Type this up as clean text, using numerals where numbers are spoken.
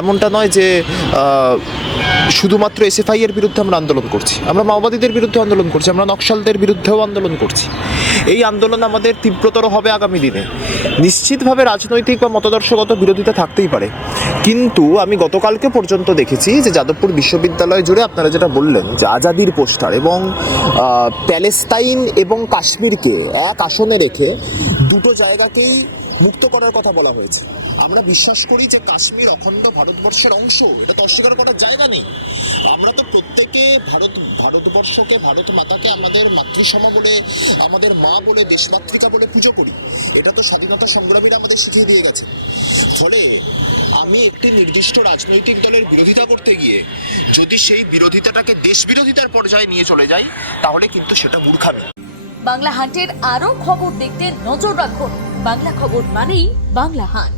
এমনটা নয় যে শুধুমাত্র এসএফআই এর বিরুদ্ধে আমরা আন্দোলন করছি, আমরা মাওবাদীদের বিরুদ্ধে আন্দোলন করছি, আমরা নকশালদের বিরুদ্ধেও আন্দোলন করছি। এই আন্দোলন আমাদের তীব্রতর হবে আগামী দিনে। নিশ্চিতভাবে রাজনৈতিক বা মতাদর্শগত বিরোধিতা থাকতেই পারে, কিন্তু আমি গতকালকে পর্যন্ত দেখেছি যে যাদবপুর বিশ্ববিদ্যালয় জুড়ে আপনারা যেটা বললেন যে আজাদির পোস্টার এবং প্যালেস্তাইন এবং কাশ্মীরকে এক আসনে রেখে দুটো জায়গাকেই মুক্ত করার কথা বলা হয়েছে। আমরা বিশ্বাস করি যে কাশ্মীর অখণ্ড ভারতবর্ষের অংশ, এটা তো অস্বীকার করার জায়গা নেই। আমরা তো প্রত্যেকে ভারতবর্ষকে, ভারত মাতাকে আমাদের মাতৃসমা বলে, আমাদের মা বলে, দেশমাতৃকা বলে পুজো করি। এটা তো স্বাধীনতা সংগ্রামীরা আমাদের শিখিয়ে দিয়ে গেছে। ফলে আমি একটি নির্দিষ্ট রাজনৈতিক দলের বিরোধিতা করতে গিয়ে যদি সেই বিরোধিতাটাকে দেশ বিরোধিতার পর্যায়ে নিয়ে চলে যাই, তাহলে কিন্তু সেটা মূর্খামি। বাংলা হান্টের আরও খবর দেখতে নজর রাখুন। বাংলা খবর মানেই বাংলা হান্ট।